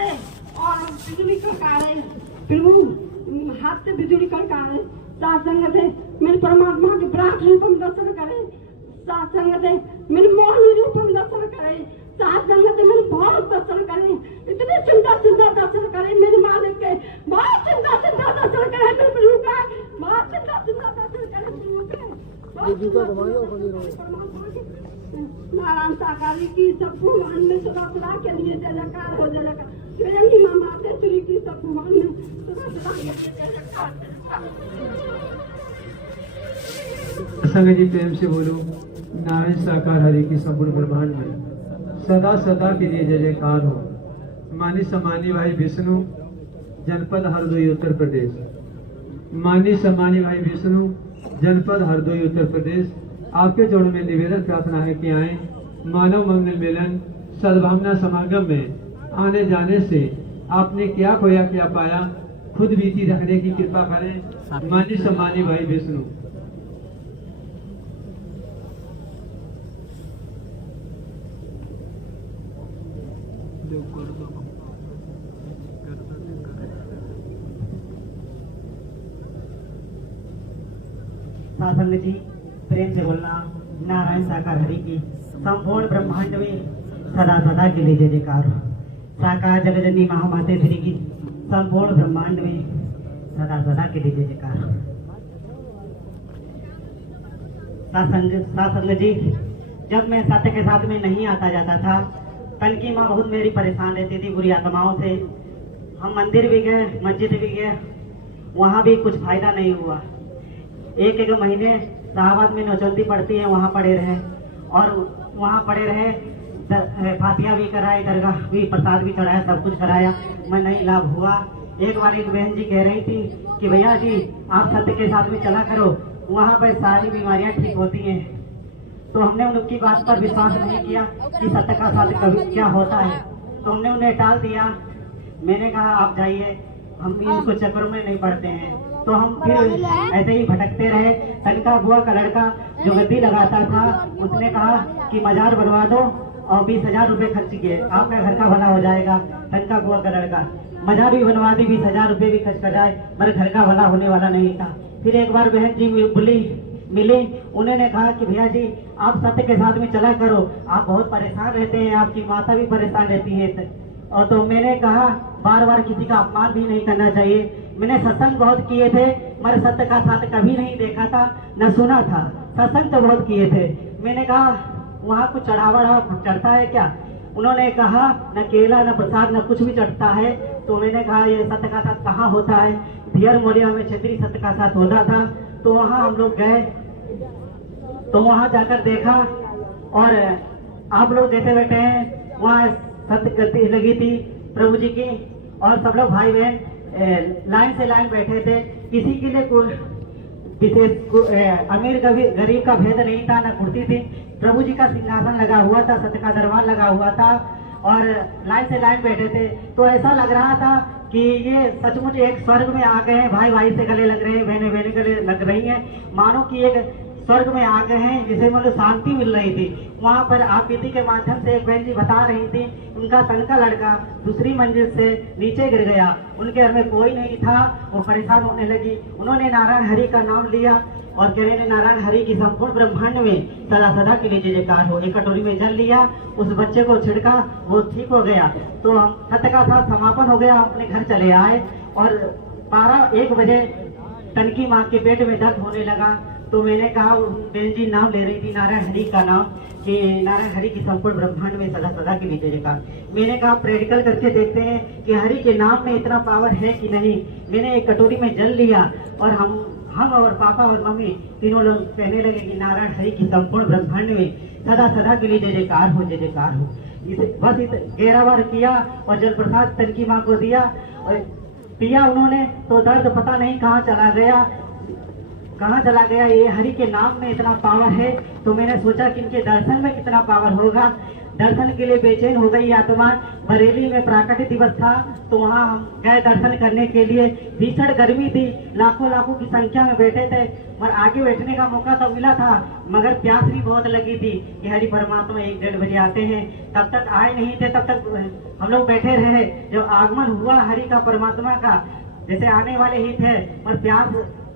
हाथे और बिजली कड़काए, प्रभु हाथ से बिजली कड़काए। साथ संगत है मेरे परमात्मा के विराट रूप में दर्शन करे। साथ संगत है मेरे मोहनी रूप में दर्शन करे। साथ संगत है मेरे बहुत दर्शन करे। इतने सुंदर दर्शन करे मेरे मालिक के। बहुत सुंदर दर्शन करे मेरे प्रभु का। बहुत सुंदर दर्शन करे प्रभु के। नारायण साकारी की सब भगवान में सदा सदा के लिए जय जयकार हो। जय जयकार श्री माँ मातेश्वरी की सब भगवान में सदा सदा के लिए जय जयकार। संग जी प्रेम से बोलो नारायण साकार हरि की संपूर्ण ब्रह्मांड में सदा सदा के लिए जय जयकार हो। मानी सम्मानी भाई विष्णु, जनपद हरदोई उत्तर प्रदेश। मानी सम्मानी भाई विष्णु, जनपद हरदोई उत्तर प्रदेश। आपके चरणों में निवेदन प्रार्थना है कि आए मानव मंगल मिलन सद्भावना समागम में आने जाने से आपने क्या खोया क्या पाया, खुद बीती रखने की कृपा करें। मानी सम्मानी भाई विष्णु। साधन जी प्रेम से बोलना नारायण साकार हरि की संपूर्ण ब्रह्मांड में सदा सदा के लिए जय जयकार हो। साकार जगजननी महामातेश्वरी की संपूर्ण ब्रह्मांड में सदा सदा के लिए जय जयकार हो। सासंग जी जब मैं सत्य के साथ में नहीं आता जाता था, कल की माँ बहुत मेरी परेशान रहती थी बुरी आत्माओं से। हम मंदिर भी गए, मस्जिद भी गए, वहाँ भी कुछ फायदा नहीं हुआ। एक महीने शाहबाद में नौचंदी पड़ती है, वहाँ पड़े रहे और वहाँ पड़े रहे। फातिया भी कराए, दरगाह भी प्रसाद भी चढ़ाया, सब कुछ कराया, मैं नहीं लाभ हुआ। एक बार एक बहन जी कह रही थी कि भैया जी आप सत्य के साथ में चला करो, वहाँ पर सारी बीमारियाँ ठीक होती हैं। तो हमने उनकी बात पर विश्वास नहीं किया कि सत्य का साथ कभी क्या होता है, तो हमने उन्हें टाल दिया। मैंने कहा आप जाइए, हम इनको चक्करों में नहीं पड़ते हैं। तो हम फिर ऐसे ही भटकते रहे। तनका बुआ का लड़का जो गद्दी लगाता था, उसने कहा कि मजार बनवा दो और 20,000 रुपए खर्च किए, आपका घर का भला हो जाएगा। तनका बुआ का लड़का मजार भी बनवा दी, 20,000 रुपए भी खर्च कर जाए, मगर घर का भला होने वाला नहीं था। फिर एक बार बहन जी मिली, उन्होंने कहा कि भैया जी आप सत्य के साथ में चला करो, आप बहुत परेशान रहते हैं, आपकी माता भी परेशान रहती है। और तो मैंने कहा बार बार किसी का अपमान भी नहीं करना चाहिए। मैंने सत्संग बहुत किए थे, मगर सत्य का साथ कभी नहीं देखा था, न सुना था। सत्संग तो बहुत किए थे। मैंने कहा वहाँ कुछ चढ़ावा चढ़ता है क्या? उन्होंने कहा न केला न प्रसाद न कुछ भी चढ़ता है। तो मैंने कहा ये सत्य का साथ कहाँ होता है? धियर मोलिया में क्षेत्रीय सत्य का साथ होता था। तो वहाँ हम लोग गए, तो वहाँ जाकर देखा और आप लोग जैसे बैठे हैं वहाँ सत्य गति लगी थी प्रभु जी की, और सब लोग भाई बहन लाइन से लाइन बैठे थे। किसी के लिए कोई विशेष अमीर गरीब का भेद नहीं था, न कुर्सी थी। प्रभु जी का सिंहासन लगा हुआ था, सत्य का दरबार लगा हुआ था और लाइन से लाइन बैठे थे। तो ऐसा लग रहा था कि ये सचमुच एक स्वर्ग में आ गए हैं। भाई भाई से गले लग रहे हैं, बहनें बहनें गले लग रही हैं, मानो कि एक स्वर्ग में आ गए हैं, जिसे मतलब शांति मिल रही थी। वहाँ पर आप विधि के माध्यम से एक बहन जी बता रही थी, उनका तनका लड़का दूसरी मंजिल से नीचे गिर गया, उनके घर में कोई नहीं था, वो परेशान होने लगी। उन्होंने नारायण हरि का नाम लिया और कह रहे नारायण हरि की संपूर्ण ब्रह्मांड में सदा सदा के लिए जय जयकार हो। एक कटोरी में जल लिया, उस बच्चे को छिड़का, वो ठीक हो गया। तो हम सत्य का साथ समापन हो गया, अपने घर चले आए और 12-1 बजे तनकी माँ के पेट में दर्द होने लगा। तो मैंने कहा, बहन जी नाम ले रही थी नारायण हरि का नाम, कि नारायण हरि की संपूर्ण ब्रह्मांड में सदा सदा के लिए जय जयकार। मैंने कहा प्रैक्टिकल करके देखते हैं कि हरि के नाम में इतना पावर है कि नहीं। मैंने एक कटोरी में जल लिया और हम और पापा और मम्मी तीनों लोग कहने लगे कि नारायण हरि की संपूर्ण ब्रह्मांड में सदा सदा के लिए जय जयकार हो, जय जयकार हो। बस 11 बार किया और जल प्रसाद तनकी माँ को दिया और पिया उन्होंने, तो दर्द पता नहीं कहाँ चला गया। ये हरि के नाम में इतना पावर है। तो मैंने सोचा कि इनके दर्शन में कितना पावर होगा। दर्शन के लिए बेचैन हो गई आत्मा। बरेली में प्राकट दिवस था तो वहाँ हम गए दर्शन करने के लिए। भीषण गर्मी थी, लाखों लाखों की संख्या में बैठे थे, और आगे बैठने का मौका तो मिला था, मगर प्यास भी बहुत लगी थी कि हरि परमात्मा 1-1:30 बजे आते हैं। तब तक आए नहीं थे, तब तक हम लोग बैठे रहे। जब आगमन हुआ हरि का परमात्मा का, जैसे आने वाले ही थे, और प्यास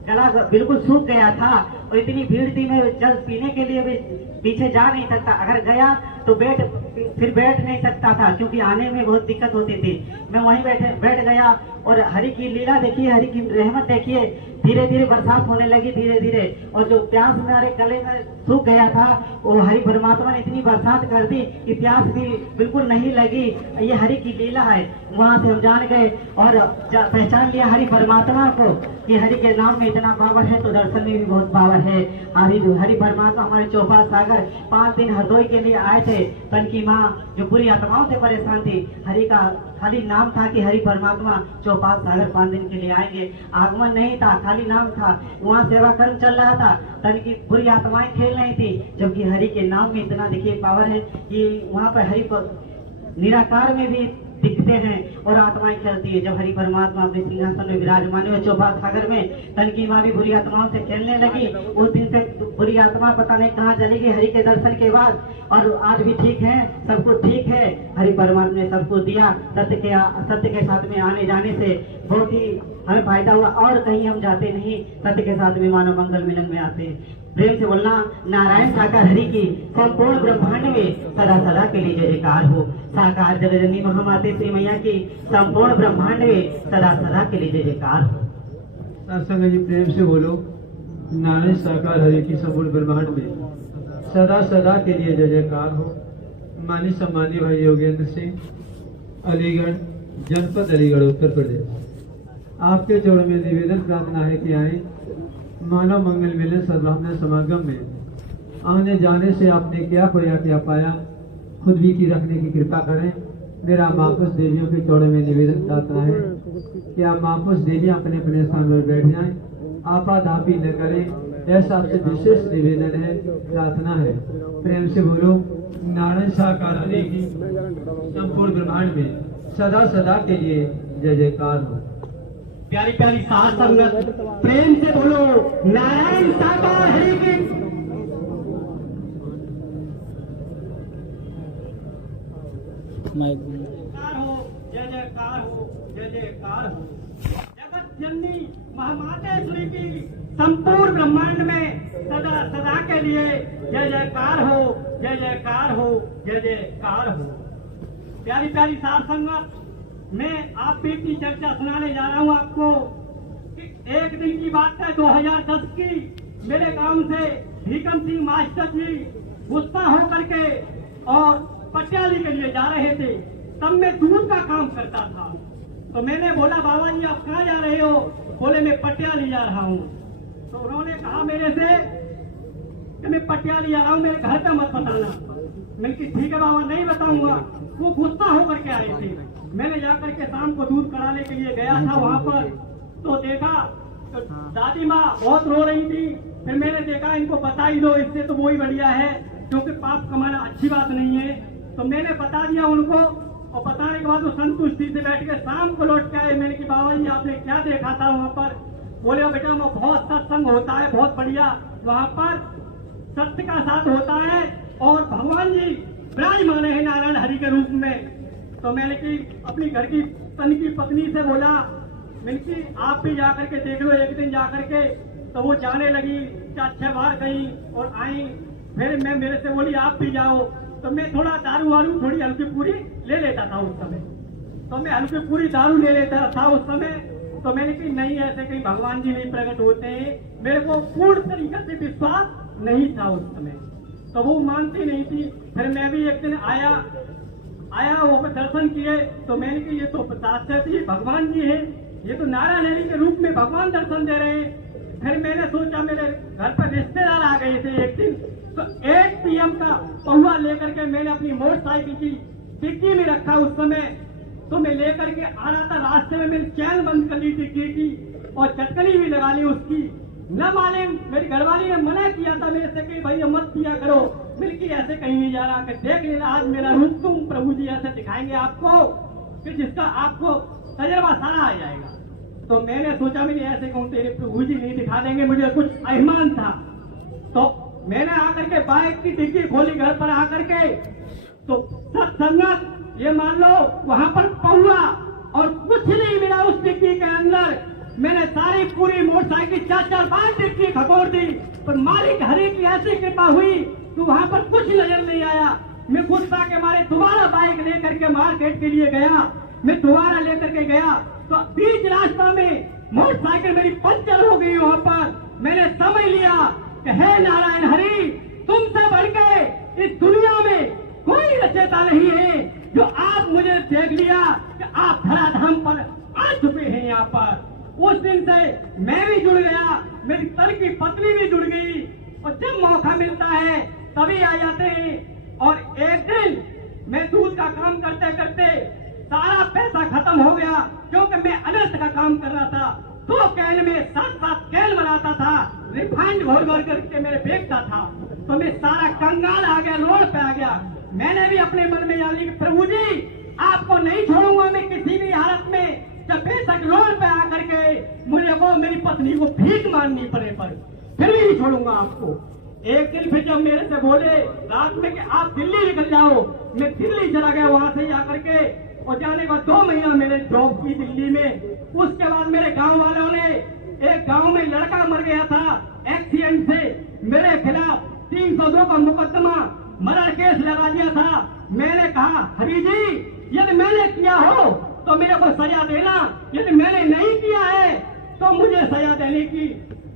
गला बिल्कुल सूख गया था, और इतनी भीड़ थी, मैं जल पीने के लिए भी पीछे जा नहीं सकता। अगर गया तो फिर बैठ नहीं सकता था, क्योंकि आने में बहुत दिक्कत होती थी। मैं वहीं बैठ गया, और हरि की लीला देखिए, हरि की रहमत देखिए। धीरे धीरे बरसात होने लगी, धीरे धीरे, और जो प्यास मेरे गले में सूख गया था, वो हरि परमात्मा ने इतनी बरसात कर दी कि प्यास भी बिल्कुल नहीं लगी। ये हरि की लीला है। वहाँ से हम जान गए और पहचान लिया हरि परमात्मा को कि हरि के नाम में इतना पावर है, तो दर्शन में भी बहुत पावर है। हरि परमात्मा हमारे चौपाल सागर 5 दिन हरदोई के लिए आए थे। तन की माँ जो बुरी आत्माओं से परेशान थी, हरि का खाली नाम था कि हरि परमात्मा चौपाल सागर 5 दिन के लिए आएंगे। आगमन नहीं था, खाली नाम था। वहाँ सेवा कर्म चल रहा था, तन की बुरी आत्माएं खेल रही थी, जबकि हरि के नाम में इतना देखिए पावर है कि वहाँ पर हरि निराकार में भी दिखते हैं और आत्माएं खेलती है। जब हरि परमात्मा अपने सिंहासन में विराजमान हुए चौपाल सागर में, तन की माँ भी बुरी आत्माओं से खेलने लगी। उस दिन से बुरी आत्मा पता नहीं कहाँ चली गई हरि के दर्शन के बाद, और आज भी ठीक है, सब कुछ ठीक है। हरि परमात्मा ने सब कुछ दिया। सत्य के साथ में आने जाने से बहुत ही हमें फायदा हुआ, और कहीं हम जाते नहीं, सत्य के साथ में मानव मंगल मिलन में आते हैं। प्रेम से बोलना नारायण साकार हरि की संपूर्ण ब्रह्मांड में सदा सदा के लिए जय जयकार हो। साकार जगजननी महामाते श्री मैया की संपूर्ण ब्रह्मांड में सदा सदा के लिए जय जयकार हो। सत्संग जी प्रेम से बोलो नारायण साकार हरि की संपूर्ण ब्रह्मांड में सदा सदा के लिए जय जयकार हो। माननीय सम्मानीय भाई योगेंद्र सिंह, अलीगढ़, जनपद अलीगढ़, उत्तर प्रदेश। आपके चरण में निवेदन प्रार्थना है कि आए मानव मंगल मिलन सद्भावना समागम में आने जाने से आपने क्या खोया क्या पाया, खुद भी की रखने की कृपा करें। मेरा मापुस देवियों के चौड़े में निवेदन प्रार्थना है कि आप मापुस देवियां अपने अपने स्थान पर बैठ जाएं, आपाधापी न करें, ऐसा आपसे विशेष निवेदन है, प्रार्थना है। प्रेम से बोलो नारायण साकार हरि की संपूर्ण ब्रह्मांड में सदा सदा के लिए जय जयकार हो। प्यारी प्यारी साथ संगत प्रेम से बोलो नारायण साकार हरि की। जयकार हो, जय जयकार हो, जय जयकार हो। जगत जननी महामातेश्वरी की संपूर्ण ब्रह्मांड में सदा सदा के लिए जय जयकार हो, जय जयकार हो, जय जयकार हो। प्यारी प्यारी साथ संगत, मैं आप पे की चर्चा सुनाने जा रहा हूँ आपको कि एक दिन की बात है 2010 की। मेरे गांव से भीकम सिंह मास्टर जी गुस्सा होकर के और पटियाली के लिए जा रहे थे। तब मैं दूध का काम करता था, तो मैंने बोला बाबा जी आप कहाँ जा रहे हो? बोले मैं पटियाली जा रहा हूँ। तो उन्होंने कहा मेरे से कि मैं पटियाली जा रहा हूँ, मेरे घर पे मत बताना। मैंने कहा ठीक है बाबा नहीं बताऊंगा। वो गुस्सा होकर के आए थे। मैंने जाकर के शाम को दूध कराने के लिए गया था वहाँ पर, तो देखा तो दादी माँ बहुत रो रही थी। फिर मैंने देखा इनको बता ही दो, इससे तो वो ही बढ़िया है, क्योंकि पाप कमाना अच्छी बात नहीं है। तो मैंने बता दिया उनको, और बताने के बाद वो संतुष्टि से बैठ के शाम को लौट के आए। मैंने कहा बाबा जी आपने क्या देखा था वहाँ पर? बोले बेटा वो बहुत सत्संग होता है, बहुत बढ़िया, वहाँ पर सत्य का साथ होता है और भगवान जी विराजमान है नारायण हरि के रूप में। तो मैंने की अपनी घर की तन की पत्नी से बोला, मैंने की आप भी जाकर के देख लो एक दिन जाकर के। तो वो जाने लगी, 4-6 बार गई और आई। फिर मैं मेरे से बोली आप भी जाओ। तो मैं थोड़ा दारू वारू थोड़ी हल्की पूरी ले लेता था उस समय। तो मैं हल्की पूरी दारू ले लेता था उस समय। तो मैंने कही नहीं ऐसे कहीं भगवान जी नहीं प्रकट होते हैं। मेरे को पूर्ण तरीके से विश्वास नहीं था उस समय, तो वो मानती नहीं थी। फिर मैं भी एक दिन आया वो दर्शन किए। तो मैंने कहा ये तो साक्षात ही भगवान जी है, ये तो नारायण हरि के रूप में भगवान दर्शन दे रहे हैं। फिर मैंने सोचा मेरे घर पर रिश्तेदार आ गए थे एक दिन, तो 8 PM का पहुआ लेकर के मैंने अपनी मोटरसाइकिल की डिक्की में रखा उस समय। तो मैं लेकर के आ रहा था, रास्ते में मैंने चैन बंद कर ली डिक्की की और चटकनी भी लगा ली उसकी। न मालूम मेरी घरवाली ने मना किया था मेरे से कि भैया मत पिया करो, मिलके ऐसे कहीं नहीं जा रहा कि देख लेना आज मेरा रूप तुम प्रभु जी ऐसे दिखाएंगे आपको कि जिसका आपको तजर्बा सारा आ जाएगा। तो मैंने सोचा भी नहीं ऐसे कहूँ तेरे प्रभु जी नहीं दिखा देंगे, मुझे कुछ अभिमान था। तो मैंने आकर के बाइक की डिग्गी खोली घर पर आकर के, तो सत्संगत ये मान लो वहां पर पहुआ और कुछ नहीं मिला उस डिग्गी के अंदर। मैंने सारी पूरी मोटरसाइकिल 4-4-5 डिग्गी खकोर दी, पर मालिक हरि की ऐसी कृपा हुई तो वहां पर कुछ नजर नहीं आया। मैं गुस्सा के मारे दोबारा बाइक लेकर के मार्केट के लिए गया। मैं दोबारा लेकर के गया तो बीच रास्ता में मोटरसाइकिल मेरी पंचर हो गई। वहां पर मैंने समझ लिया कि हे नारायण हरि, तुमसे बढ़ के इस दुनिया में कोई रचयिता नहीं है। जो आप मुझे देख लिया कि आप धराधाम पर आ चुके हैं यहाँ पर। उस दिन से मैं भी जुड़ गया, मेरी तर की पत्नी भी जुड़ गई, और जब मौका मिलता है तभी आ जाते हैं। और एक दिन मैं दूध का काम करते करते सारा पैसा खत्म हो गया, क्योंकि मैं अनर्थ का काम कर रहा था। 2 कैन में 7-7 कैन बनाता था, रिफाइंड घोर घोर करके मेरे बेचता था। तो मैं सारा कंगाल आ गया, रोड पे आ गया। मैंने भी अपने मन में जान ली कि प्रभु जी आपको नहीं छोड़ूंगा मैं किसी भी हालत में। जब बेशक रोड पे आकर के मुझे वो मेरी पत्नी को भीख मांगनी पड़े पर फिर भी नहीं छोड़ूंगा आपको। एक दिन फिर जब मेरे से बोले रात में कि आप दिल्ली निकल जाओ, मैं दिल्ली चला गया। वहां से जाकर के और जाने का 2 महीना मैंने जॉब की दिल्ली में। उसके बाद मेरे गांव वालों ने, एक गांव में लड़का मर गया था एक्सीडेंट से, मेरे खिलाफ 302 का मुकदमा मर्डर केस लगा दिया था। मैंने कहा हरि जी यदि मैंने किया हो तो मेरे को सजा देना, यदि मैंने नहीं किया है तो मुझे सजा देने की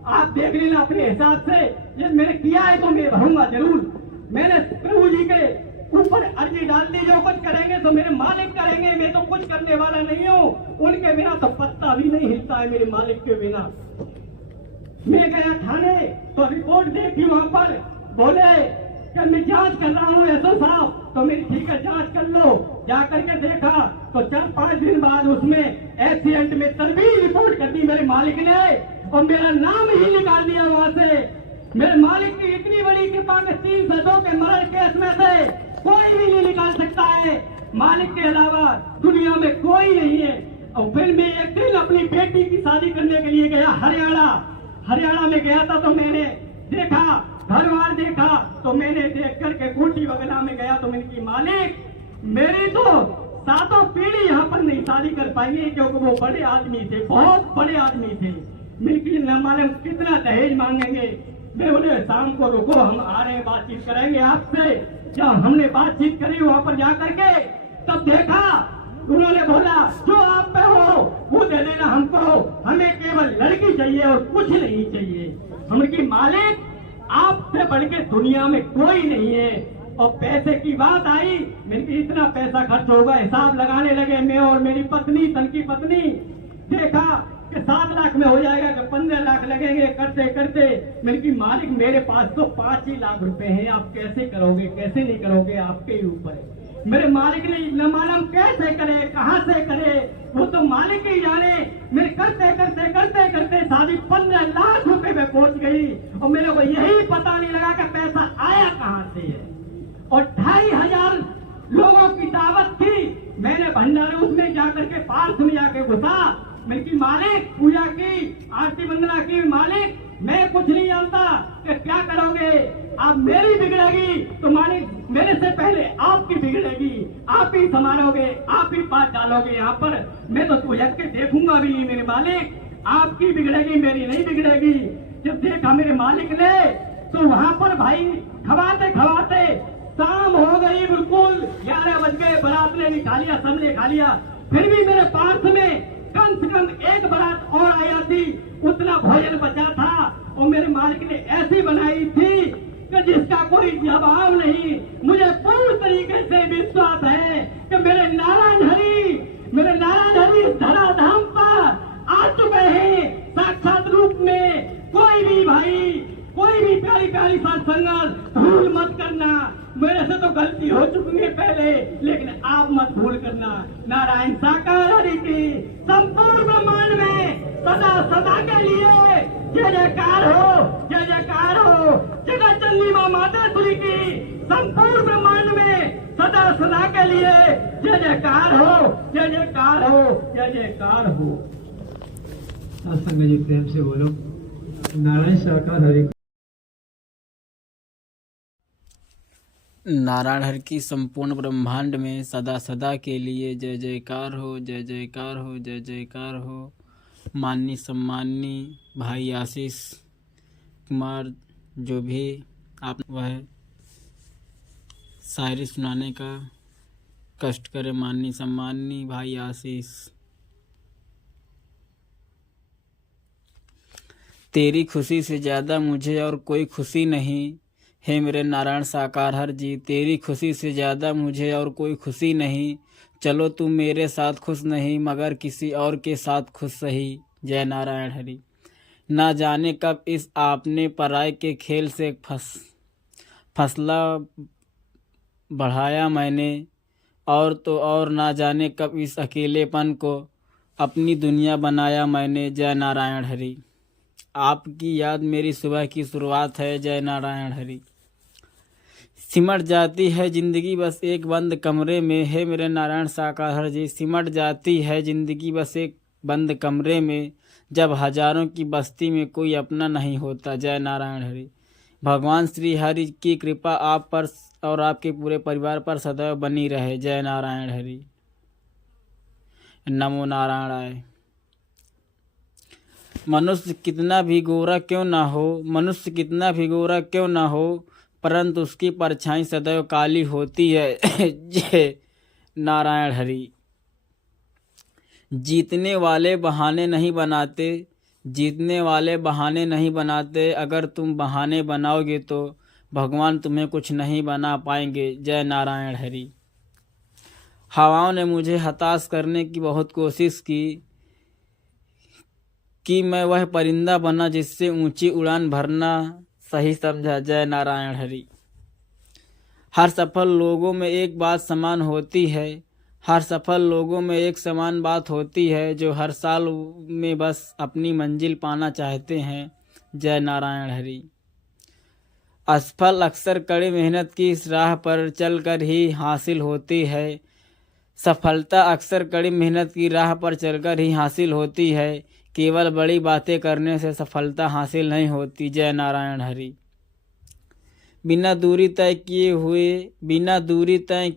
आप देख लेना अपने हिसाब से। यदि मैंने किया है तो मैं भरूंगा जरूर। मैंने प्रभु जी के ऊपर अर्जी डाल दी, जो कुछ करेंगे तो मेरे मालिक करेंगे, मैं तो कुछ करने वाला नहीं हूँ। उनके बिना तो पत्ता भी नहीं हिलता है मेरे मालिक के बिना। मैं गया थाने तो रिपोर्ट देखी, वहां पर बोले कि मैं जांच कर रहा हूँ एसओ साहब। तो मेरी ठीक है जांच कर लो। जाकर के देखा तो 4-5 दिन बाद उसमें एक्सीडेंट में तरबीज रिपोर्ट कर दी मेरे मालिक ने, और मेरा नाम ही निकाल दिया वहां से। मेरे मालिक की इतनी बड़ी कृपा के 302 के मर्डर केस में से कोई भी नहीं निकाल सकता है, मालिक के अलावा दुनिया में कोई नहीं है। और फिर मैं एक दिन अपनी बेटी की शादी करने के लिए गया हरियाणा में गया था। तो मैंने देखा घर बार देखा, तो मैंने देख करके कोठी वगैरह में गया तो मैंने की मालिक मेरी तो 7 पीढ़ी यहाँ पर नहीं शादी कर पाएंगे, क्योंकि वो बड़े आदमी थे, बहुत बड़े आदमी थे। मिलकी न मालूम कितना दहेज मांगेंगे। मैं बोले शाम को रुको, हम आ रहे हैं, बातचीत करेंगे आपसे। जब हमने बातचीत करी वहाँ पर जाकर के, तब देखा उन्होंने बोला जो आप पे हो वो दे देना हमको, हमें केवल लड़की चाहिए और कुछ नहीं चाहिए। हमकी मालिक आपसे बढ़ के दुनिया में कोई नहीं है। और पैसे की बात आई, मेरे इतना पैसा खर्च होगा, हिसाब लगाने लगे मैं और मेरी पत्नी, तन की पत्नी। देखा कि 7 लाख में हो जाएगा कि 15 लाख लगेंगे। करते करते मेरी मालिक मेरे पास तो 5 ही लाख रुपए हैं, आप कैसे करोगे कैसे नहीं करोगे आपके ही ऊपर है। मेरे मालिक ने न मालूम कैसे करे कहाँ से करे, वो तो मालिक ही जाने। मेरे करते करते करते करते शादी 15 लाख रुपए में पहुंच गई, और मेरे को यही पता नहीं लगा कि पैसा आया कहाँ से है। और 2500 लोगों की दावत थी। मैंने भंडारे उसमें जाकर के पार्थ में जाके घुसा, मेरी मालिक पूजा की, आरती वंदना की। मालिक मैं कुछ नहीं जानता कि क्या करोगे, आप मेरी बिगड़ेगी तो मालिक मेरे से पहले आपकी बिगड़ेगी, आप ही संभालोगे, आप ही बात डालोगे यहाँ पर। मैं तो पूजा के देखूंगा भी नहीं मेरे मालिक, आपकी बिगड़ेगी मेरी नहीं बिगड़ेगी। जब देखा मेरे मालिक ने तो वहाँ पर भाई खवाते खवाते शाम हो गई, बिल्कुल 11 बज गए। बारात ने भी खा लिया, सबने खा लिया। फिर भी मेरे पार्थ में कम से कम एक बारात और आया थी, उतना भोजन बचा था। और मेरे मालिक ने ऐसी बनाई थी कि जिसका कोई जवाब नहीं। मुझे पूर्ण तरीके से विश्वास है कि मेरे नारायण हरि इस धराधाम पर आ चुके हैं साक्षात रूप में। कोई भी भाई कोई कोई भी प्यारी प्यारी सत्संगत भूल मत करना। मेरे से तो गलती हो चुकी है पहले, लेकिन आप मत भूल करना। नारायण साकार हरि की संपूर्ण ब्रह्मांड में सदा सदा के लिए जय जयकार हो, जय जयकार हो। जगत जननी मां मातेश्वरी की संपूर्ण ब्रह्मांड में सदा सदा के लिए जय जयकार हो, जय जयकार हो, जय जयकार हो। सत्संग जी प्रेम से बोलो नारायण साकार हरि की। नारायण हरि की संपूर्ण ब्रह्मांड में सदा सदा के लिए जय जयकार हो, जय जयकार हो, जय जयकार हो। माननीय सम्माननीय भाई आशीष कुमार जो भी आप वह शायरी सुनाने का कष्ट करे, माननीय सम्माननीय भाई आशीष। तेरी खुशी से ज़्यादा मुझे और कोई खुशी नहीं है मेरे नारायण साकार हर जी। तेरी खुशी से ज़्यादा मुझे और कोई खुशी नहीं, चलो तुम मेरे साथ खुश नहीं मगर किसी और के साथ खुश सही। जय नारायण हरि। ना जाने कब इस आपने पराये के खेल से फसला बढ़ाया मैंने, और तो और ना जाने कब इस अकेलेपन को अपनी दुनिया बनाया मैंने। जय नारायण हरि। आपकी याद मेरी सुबह की शुरुआत है। जय नारायण हरि। सिमट जाती है ज़िंदगी बस एक बंद कमरे में है मेरे नारायण साकार हर जी। सिमट जाती है ज़िंदगी बस एक बंद कमरे में, जब हजारों की बस्ती में कोई अपना नहीं होता। जय नारायण हरि। भगवान श्री हरि की कृपा आप पर और आपके पूरे परिवार पर सदैव बनी रहे। जय नारायण हरि। नमो नारायणाय। मनुष्य कितना भी गोरा क्यों ना हो, मनुष्य कितना भी गोरा क्यों ना हो, परंतु उसकी परछाई सदैव काली होती है। जय नारायण हरि। जीतने वाले बहाने नहीं बनाते, जीतने वाले बहाने नहीं बनाते, अगर तुम बहाने बनाओगे तो भगवान तुम्हें कुछ नहीं बना पाएंगे। जय नारायण हरि। हवाओं ने मुझे हताश करने की बहुत कोशिश की कि मैं वह परिंदा बना जिससे ऊंची उड़ान भरना सही समझा। जय नारायण हरि। हर सफल लोगों में एक बात समान होती है, हर सफल लोगों में एक समान बात होती है, जो हर साल में बस अपनी मंजिल पाना चाहते हैं। जय नारायण हरि। असफल अक्सर कड़ी मेहनत की इस राह पर चलकर ही हासिल होती है, सफलता अक्सर कड़ी मेहनत की राह पर चलकर ही हासिल होती है, केवल बड़ी बातें करने से सफलता हासिल नहीं होती। जय नारायण हरि। बिना दूरी तय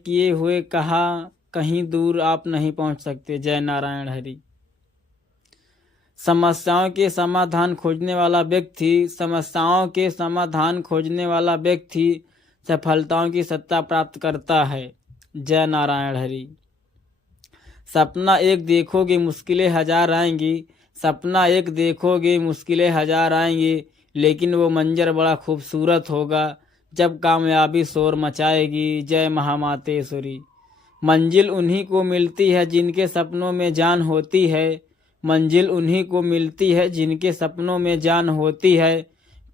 किए हुए कहा कहीं दूर आप नहीं पहुंच सकते। जय नारायण हरि। समस्याओं के समाधान खोजने वाला व्यक्ति सफलताओं की सत्ता प्राप्त करता है। जय नारायण हरि। सपना एक देखोगे मुश्किलें हजार आएंगी, लेकिन वो मंजर बड़ा खूबसूरत होगा जब कामयाबी शोर मचाएगी। जय महामातेश्वरी। मंजिल उन्हीं को मिलती है जिनके सपनों में जान होती है, मंजिल उन्हीं को मिलती है जिनके सपनों में जान होती है,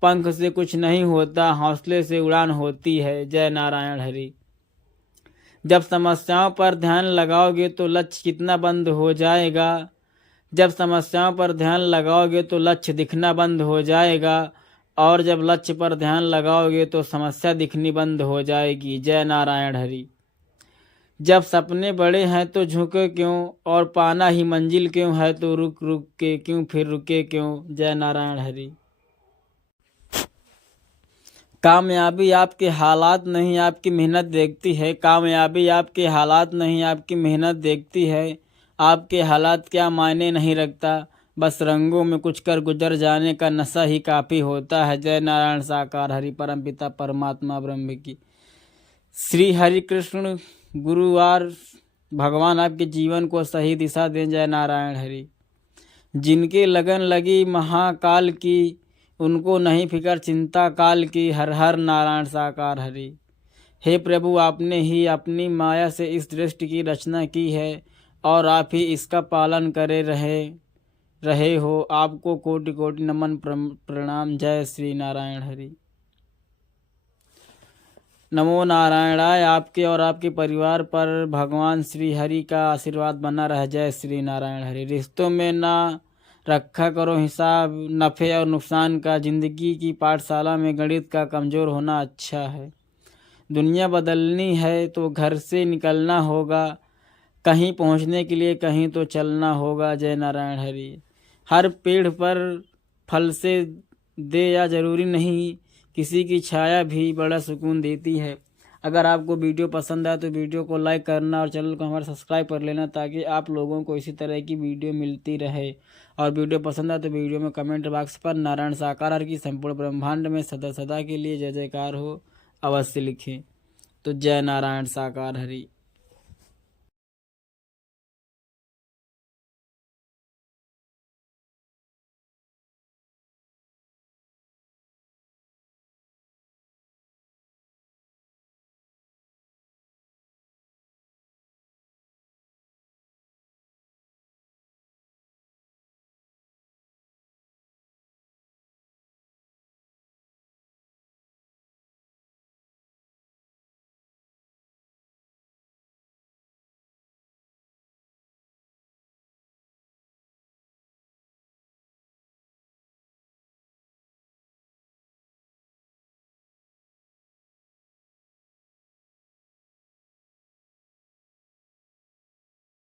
पंख से कुछ नहीं होता हौसले से उड़ान होती है। जय नारायण हरि। जब समस्याओं पर ध्यान लगाओगे तो लक्ष्य कितना बंद हो जाएगा, जब समस्याओं पर ध्यान लगाओगे तो लक्ष्य दिखना बंद हो जाएगा, और जब लक्ष्य पर ध्यान लगाओगे तो समस्या दिखनी बंद हो जाएगी। जय नारायण हरि। जब सपने बड़े हैं तो झुके क्यों, और पाना ही मंजिल क्यों है तो रुक रुक के क्यों फिर रुके क्यों। जय नारायण हरि। कामयाबी आपके हालात नहीं आपकी मेहनत देखती है, कामयाबी आपके हालात नहीं आपकी मेहनत देखती है, आपके हालात क्या मायने नहीं रखता, बस रंगों में कुछ कर गुजर जाने का नशा ही काफ़ी होता है। जय नारायण साकार हरि। परम पिता परमात्मा ब्रह्म की श्री हरि कृष्ण गुरुवार भगवान आपके जीवन को सही दिशा दें। जय नारायण हरि। जिनके लगन लगी महाकाल की, उनको नहीं फिकर चिंता काल की, हर हर नारायण साकार हरि। हे प्रभु, आपने ही अपनी माया से इस दृष्टि की रचना की है और आप ही इसका पालन करे रहे। रहे हो। आपको कोटि कोटि नमन प्रणाम। जय श्री नारायण हरि। नमो नारायणाय। आपके और आपके परिवार पर भगवान श्री हरि का आशीर्वाद बना रहे। जय श्री नारायण हरि। रिश्तों में ना रखा करो हिसाब नफ़े और नुकसान का। जिंदगी की पाठशाला में गणित का कमज़ोर होना अच्छा है। दुनिया बदलनी है तो घर से निकलना होगा। कहीं पहुंचने के लिए कहीं तो चलना होगा। जय नारायण हरि। हर पेड़ पर फल से दे या ज़रूरी नहीं, किसी की छाया भी बड़ा सुकून देती है। अगर आपको वीडियो पसंद आए तो वीडियो को लाइक करना और चैनल को हमारा सब्सक्राइब कर लेना, ताकि आप लोगों को इसी तरह की वीडियो मिलती रहे। और वीडियो पसंद आए तो वीडियो में कमेंट बॉक्स पर नारायण साकार हरि की संपूर्ण ब्रह्मांड में सदा सदा के लिए जय जयकार हो अवश्य लिखें। तो जय नारायण साकार हरि।